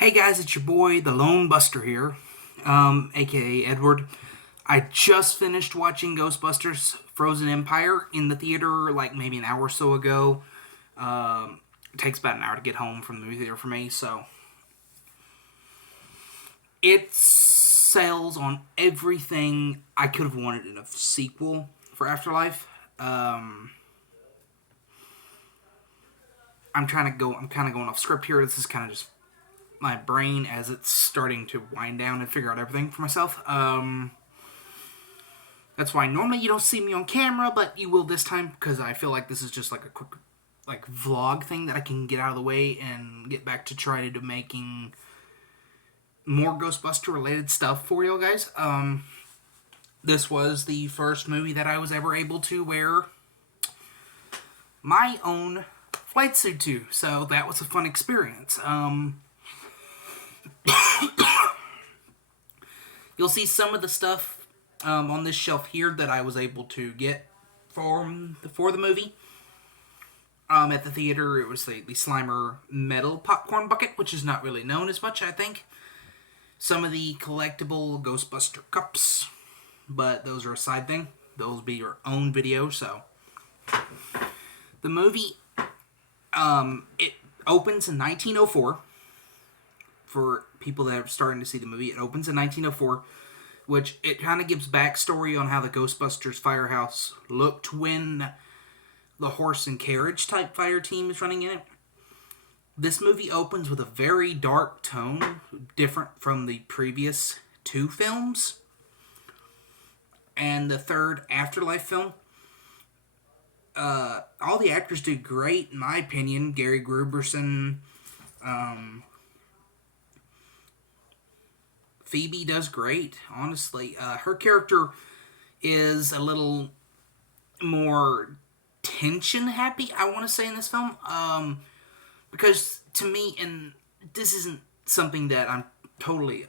Hey guys, it's your boy, The.lone.buster here, aka Edward. I just finished watching Ghostbusters Frozen Empire in the theater like maybe an hour or so ago. It takes about an hour to get home from the movie theater for me, so it sells on everything I could have wanted in a sequel for Afterlife. I'm kind of going off script here. This is kind of just my brain as it's starting to wind down and figure out everything for myself. That's why normally you don't see me on camera, but you will this time because I feel like this is just like a quick vlog thing that I can get out of the way and get back to try to making more Ghostbuster related stuff for you guys. This was the first movie that I was ever able to wear my own flight suit to, so that was a fun experience. You'll see some of the stuff on this shelf here that I was able to get for the movie. At the theater, it was the Slimer metal popcorn bucket, which is not really known as much, I think. Some of the collectible Ghostbuster cups, but those are a side thing. Those will be your own video, so. The movie, it opens in 1904. For people that are starting to see the movie, it opens in 1904, which it kind of gives backstory on how the Ghostbusters firehouse looked when the horse and carriage type fire team is running in it. This movie opens with a very dark tone, different from the previous two films. And the third Afterlife film, all the actors do great, in my opinion. Gary Gruberson, Phoebe does great, honestly. Her character is a little more tension happy, I want to say, in this film. Because to me, and this isn't something that I'm totally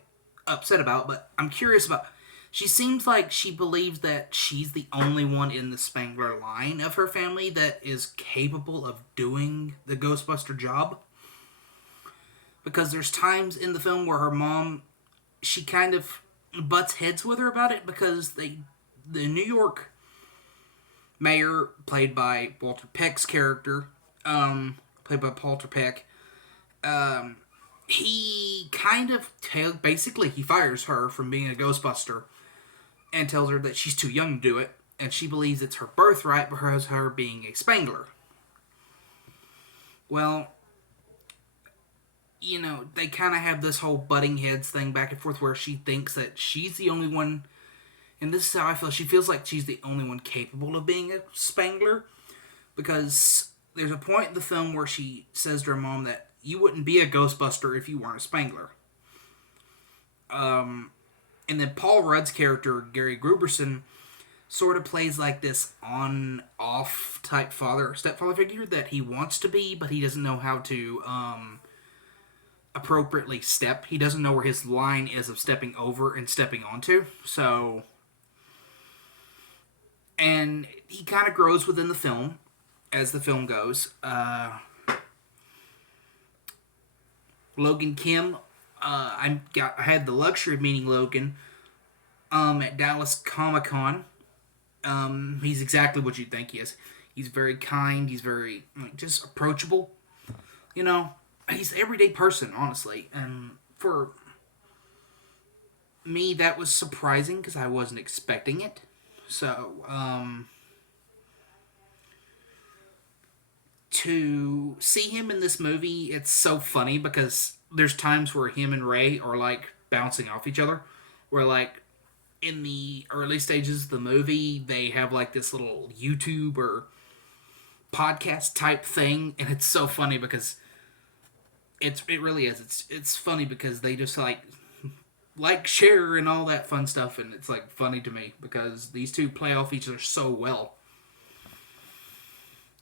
upset about, but I'm curious about. She seems like she believes that she's the only one in the Spangler line of her family that is capable of doing the Ghostbuster job. Because there's times in the film where her mom, she kind of butts heads with her about it because the New York mayor, played by Walter Peck's character, played by Walter Peck, he kind of basically he fires her from being a Ghostbuster and tells her that she's too young to do it, and she believes it's her birthright because of her being a Spangler. Well, they kind of have this whole butting heads thing back and forth where she thinks that she's the only one, and this is how I feel. She feels like she's the only one capable of being a Spangler, because there's a point in the film where she says to her mom that you wouldn't be a Ghostbuster if you weren't a Spangler. And then Paul Rudd's character, Gary Gruberson, sort of plays like this on-off type stepfather figure that he wants to be, but he doesn't know how to appropriately step. He doesn't know where his line is of stepping over and stepping onto. So, and he kind of grows within the film as the film goes. Logan Kim, I had the luxury of meeting Logan at Dallas Comic-Con. He's exactly what you'd think he is. He's very kind. He's very just approachable. He's an everyday person, honestly. And for me, that was surprising because I wasn't expecting it. So, to see him in this movie, it's so funny because there's times where him and Ray are like bouncing off each other. Where like in the early stages of the movie, they have like this little YouTube or podcast type thing, and it's so funny because it really is. It's funny because they just like share and all that fun stuff, and it's like funny to me because these two play off each other so well.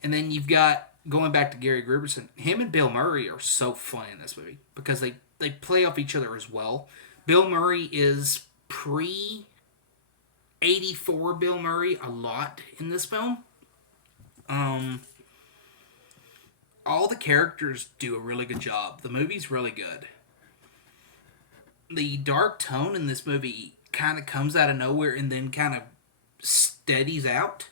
And then you've got, going back to Gary Gruberson, him and Bill Murray are so funny in this movie because they play off each other as well. Bill Murray is pre-84 Bill Murray a lot in this film. All the characters do a really good job. The movie's really good. the dark tone in this movie kind of comes out of nowhere and then kind of steadies out.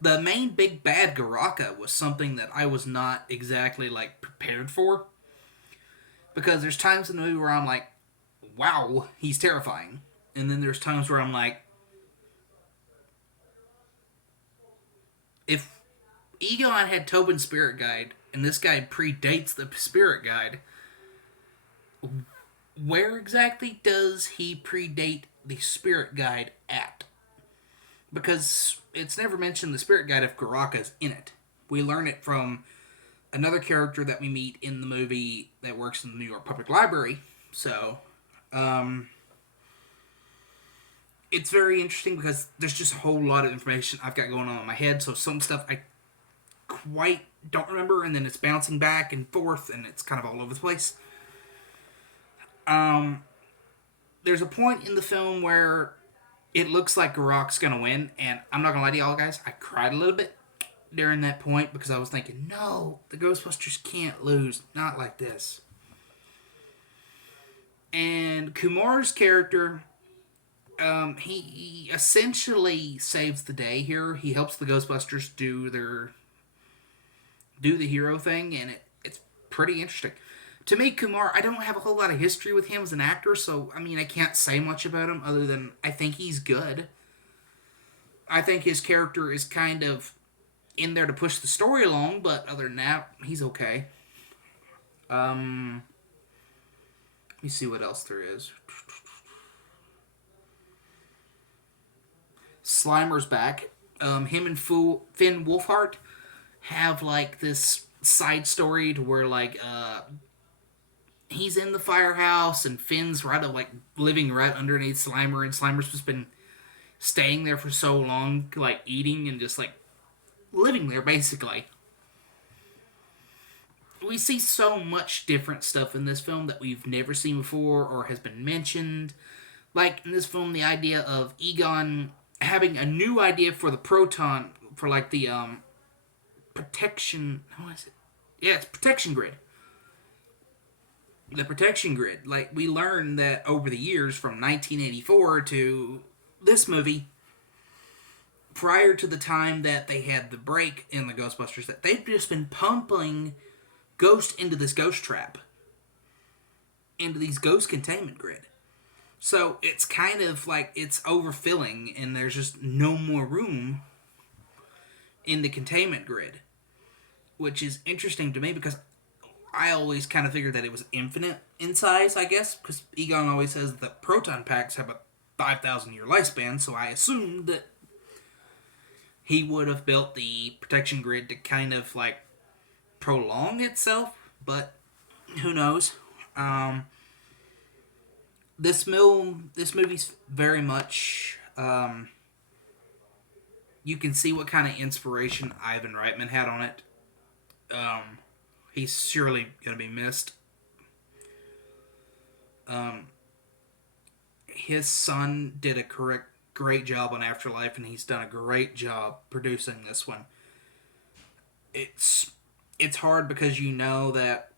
The main big bad Garaka was something that I was not exactly like prepared for, because there's times in the movie where I'm like, wow, he's terrifying. And then there's times where I'm like, if Egon had Tobin's spirit guide and this guy predates the spirit guide, where exactly does he predate the spirit guide at? Because it's never mentioned the spirit guide if Garaka's in it. We learn it from another character that we meet in the movie that works in the New York Public Library. So, um, it's very interesting because there's just a whole lot of information I've got going on in my head. So some stuff I quite don't remember, and then it's bouncing back and forth, and it's kind of all over the place. Um, there's a point in the film where it looks like Garak's gonna win, and I'm not gonna lie to y'all guys, I cried a little bit during that point because I was thinking, no, the Ghostbusters can't lose, not like this. And Kumar's character, he essentially saves the day here. He helps the Ghostbusters do the hero thing, and it's pretty interesting. To me, Kumar, I don't have a whole lot of history with him as an actor, so I mean, I can't say much about him other than I think he's good. I think his character is kind of in there to push the story along, but other than that, he's okay. Let me see what else there is. Slimer's back. Him and Finn Wolfhard have like this side story to where like he's in the firehouse and Finn's like living right underneath Slimer, and Slimer's just been staying there for so long, like eating and just like living there basically. We see so much different stuff in this film that we've never seen before or has been mentioned. Like in this film, the idea of Egon having a new idea for the proton, for like the protection. How is it? Yeah, it's protection grid. The protection grid. Like we learned that over the years from 1984 to this movie, prior to the time that they had the break in the Ghostbusters, that they've just been pumping Ghost into this ghost trap, into these ghost containment grid. So it's kind of like it's overfilling and there's just no more room in the containment grid, which is interesting to me because I always kind of figured that it was infinite in size, I guess, because Egon always says that proton packs have a 5,000 year lifespan, so I assumed that he would have built the protection grid to kind of like prolong itself, but who knows. This movie's very much you can see what kind of inspiration Ivan Reitman had on it. He's surely gonna be missed. His son did a great job on Afterlife, and he's done a great job producing this one. It's hard because you know that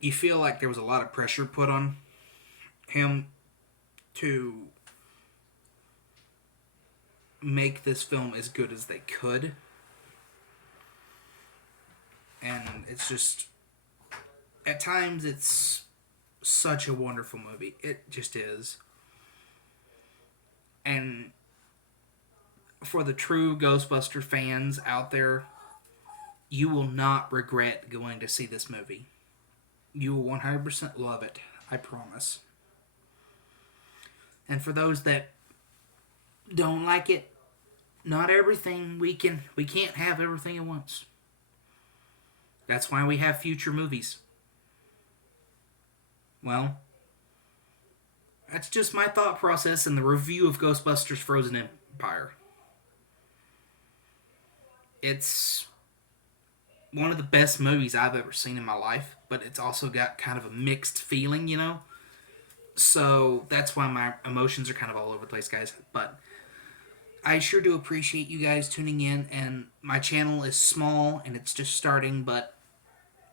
you feel like there was a lot of pressure put on him to make this film as good as they could. And it's just, at times, it's such a wonderful movie. It just is. And for the true Ghostbuster fans out there, you will not regret going to see this movie. You will 100% love it. I promise. And for those that don't like it, not everything we can't have everything at once. That's why we have future movies. Well, that's just my thought process in the review of Ghostbusters Frozen Empire. It's one of the best movies I've ever seen in my life, but it's also got kind of a mixed feeling, you know? So that's why my emotions are kind of all over the place, guys. But I sure do appreciate you guys tuning in, and my channel is small and it's just starting, but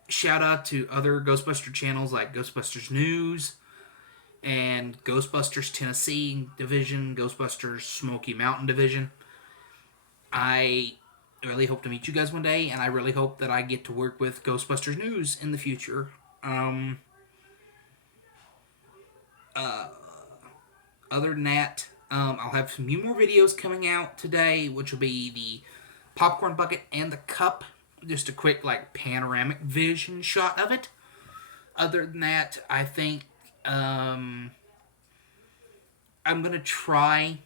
shout out to other Ghostbuster channels like Ghostbusters News, and Ghostbusters Tennessee Division, Ghostbusters Smoky Mountain Division. I really hope to meet you guys one day, and I really hope that I get to work with Ghostbusters News in the future. Other than that, I'll have some new more videos coming out today, which will be the popcorn bucket and the cup. Just a quick like panoramic vision shot of it. Other than that, I think I'm gonna try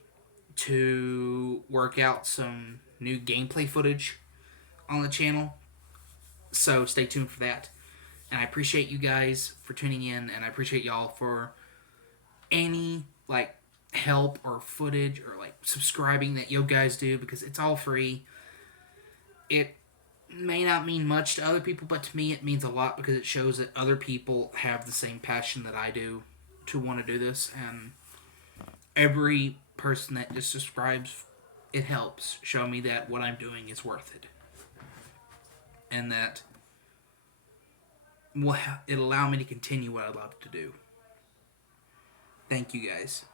to work out some new gameplay footage on the channel. So stay tuned for that. And I appreciate you guys for tuning in, and I appreciate y'all for any like help or footage or like subscribing that you guys do, because it's all free. It may not mean much to other people, but to me it means a lot, because it shows that other people have the same passion that I do to want to do this. And every person that just subscribes, it helps show me that what I'm doing is worth it, and that it'll allow me to continue what I love to do. Thank you guys.